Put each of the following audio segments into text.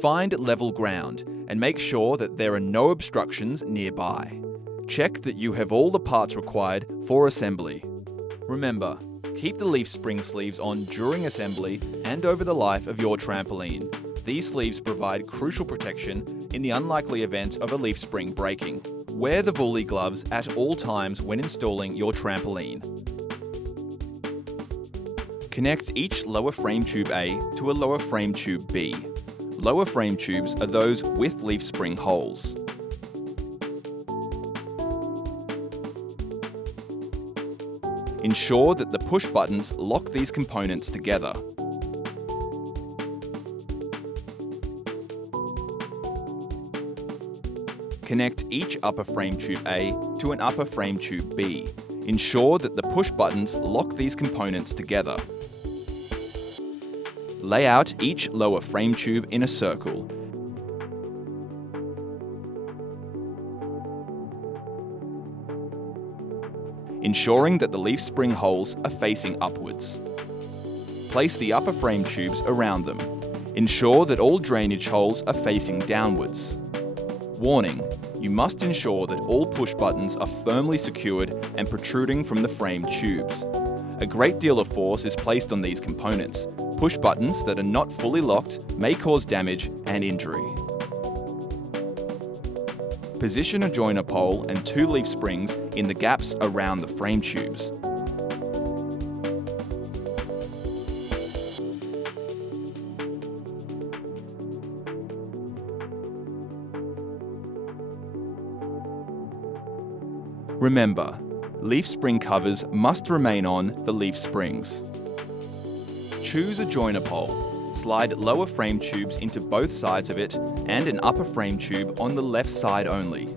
Find level ground and make sure that there are no obstructions nearby. Check that you have all the parts required for assembly. Remember, keep the leaf spring sleeves on during assembly and over the life of your trampoline. These sleeves provide crucial protection in the unlikely event of a leaf spring breaking. Wear the Vuly gloves at all times when installing your trampoline. Connect each lower frame tube A to a lower frame tube B. Lower frame tubes are those with leaf spring holes. Ensure that the push buttons lock these components together. Connect each upper frame tube A to an upper frame tube B. Ensure that the push buttons lock these components together. Lay out each lower frame tube in a circle. Ensuring that the leaf spring holes are facing upwards. Place the upper frame tubes around them. Ensure that all drainage holes are facing downwards. Warning: you must ensure that all push buttons are firmly secured and protruding from the frame tubes. A great deal of force is placed on these components. Push buttons that are not fully locked may cause damage and injury. Position a joiner pole and 2 leaf springs in the gaps around the frame tubes. Remember, leaf spring covers must remain on the leaf springs. Choose a joiner pole. Slide lower frame tubes into both sides of it and an upper frame tube on the left side only.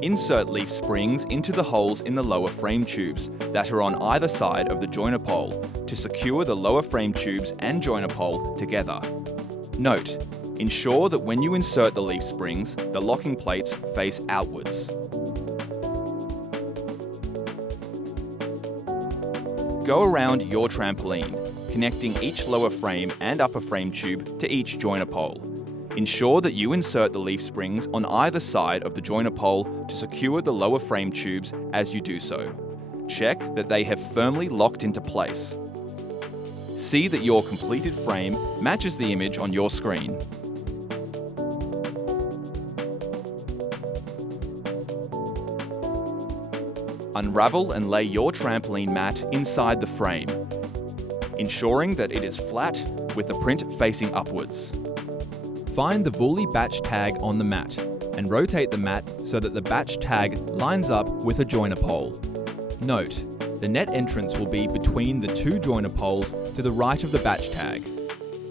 Insert leaf springs into the holes in the lower frame tubes that are on either side of the joiner pole to secure the lower frame tubes and joiner pole together. Note: ensure that when you insert the leaf springs, the locking plates face outwards. Go around your trampoline, connecting each lower frame and upper frame tube to each joiner pole. Ensure that you insert the leaf springs on either side of the joiner pole to secure the lower frame tubes as you do so. Check that they have firmly locked into place. See that your completed frame matches the image on your screen. Unravel and lay your trampoline mat inside the frame, ensuring that it is flat with the print facing upwards. Find the Vuly batch tag on the mat and rotate the mat so that the batch tag lines up with a joiner pole. Note: the net entrance will be between the 2 joiner poles to the right of the batch tag.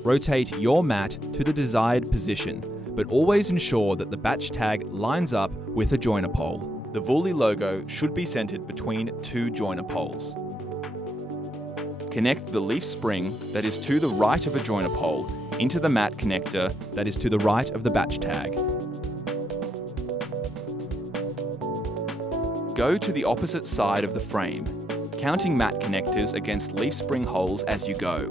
Rotate your mat to the desired position, but always ensure that the batch tag lines up with a joiner pole. The Vuly logo should be centered between 2 joiner poles. Connect the leaf spring that is to the right of a joiner pole into the mat connector that is to the right of the batch tag. Go to the opposite side of the frame, counting mat connectors against leaf spring holes as you go.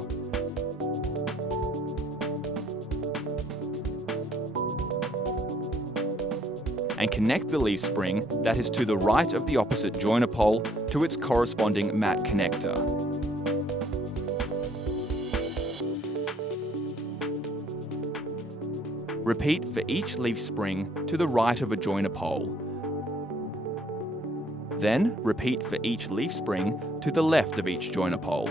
And connect the leaf spring that is to the right of the opposite joiner pole to its corresponding mat connector. Repeat for each leaf spring to the right of a joiner pole. Then repeat for each leaf spring to the left of each joiner pole.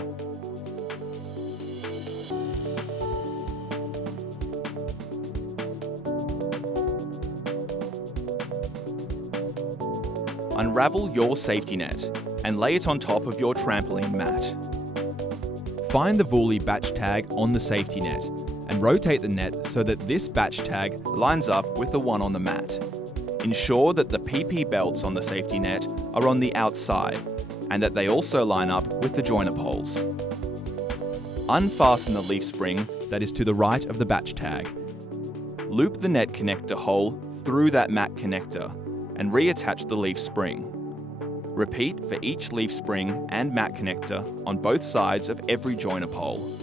Unravel your safety net and lay it on top of your trampoline mat. Find the Vuly batch tag on the safety net and rotate the net so that this batch tag lines up with the one on the mat. Ensure that the PP belts on the safety net are on the outside and that they also line up with the joiner poles. Unfasten the leaf spring that is to the right of the batch tag. Loop the net connector hole through that mat connector and reattach the leaf spring. Repeat for each leaf spring and mat connector on both sides of every joiner pole.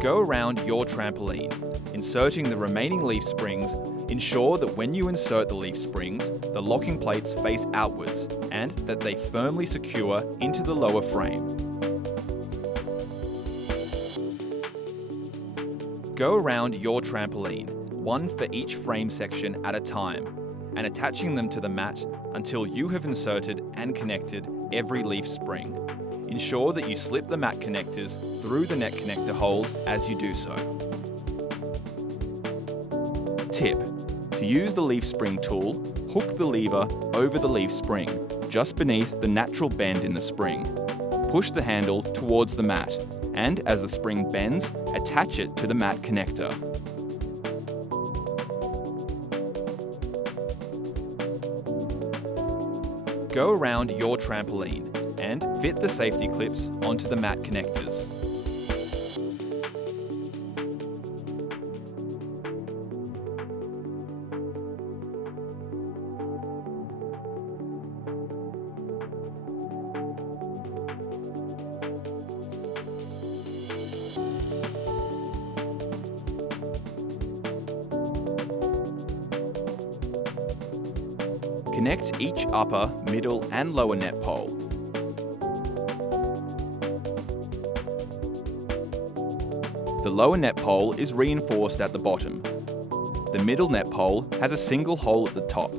Go around your trampoline, inserting the remaining leaf springs. Ensure that when you insert the leaf springs, the locking plates face outwards and that they firmly secure into the lower frame. Go around your trampoline, one for each frame section at a time, and attaching them to the mat until you have inserted and connected every leaf spring. Ensure that you slip the mat connectors through the net connector holes as you do so. Tip: to use the leaf spring tool, hook the lever over the leaf spring, just beneath the natural bend in the spring. Push the handle towards the mat, and as the spring bends, attach it to the mat connector. Go around your trampoline and fit the safety clips onto the mat connectors. Connect each upper, middle and lower net pole. The lower net pole is reinforced at the bottom. The middle net pole has a single hole at the top,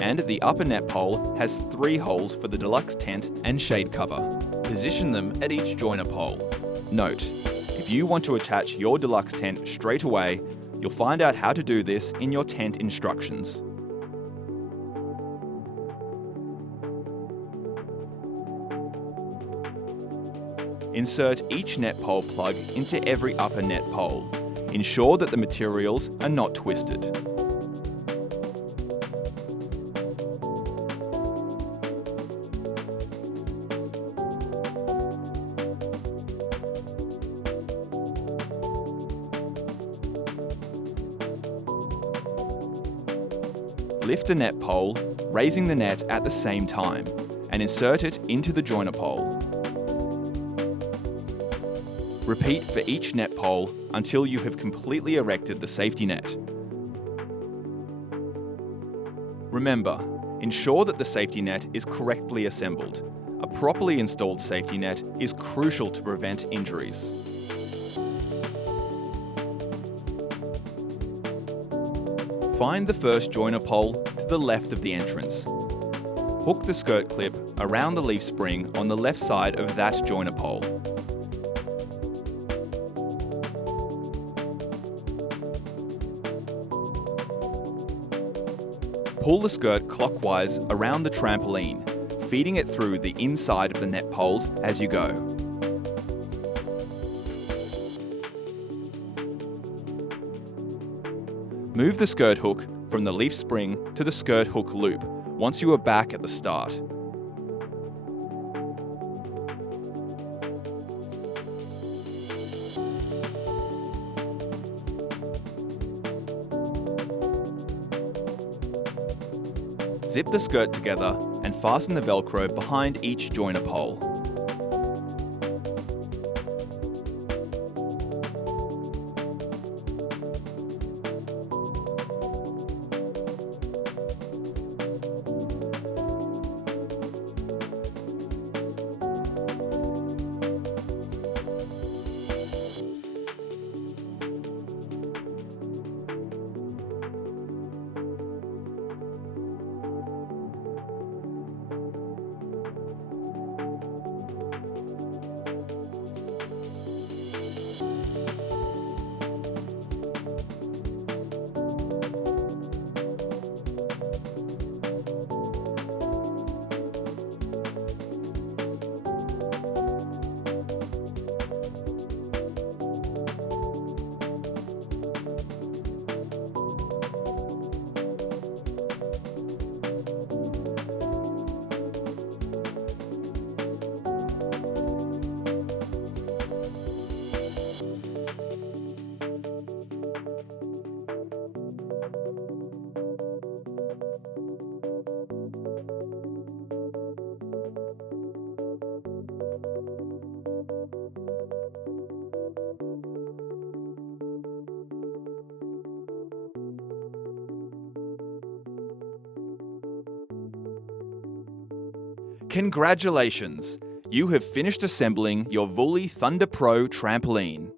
and the upper net pole has 3 holes for the deluxe tent and shade cover. Position them at each joiner pole. Note: if you want to attach your deluxe tent straight away, you'll find out how to do this in your tent instructions. Insert each net pole plug into every upper net pole. Ensure that the materials are not twisted. Lift the net pole, raising the net at the same time, and insert it into the joiner pole. Repeat for each net pole until you have completely erected the safety net. Remember, ensure that the safety net is correctly assembled. A properly installed safety net is crucial to prevent injuries. Find the first joiner pole to the left of the entrance. Hook the skirt clip around the leaf spring on the left side of that joiner pole. Pull the skirt clockwise around the trampoline, feeding it through the inside of the net poles as you go. Move the skirt hook from the leaf spring to the skirt hook loop once you are back at the start. Zip the skirt together and fasten the Velcro behind each joiner pole. Congratulations! You have finished assembling your Vuly Thunder Pro trampoline.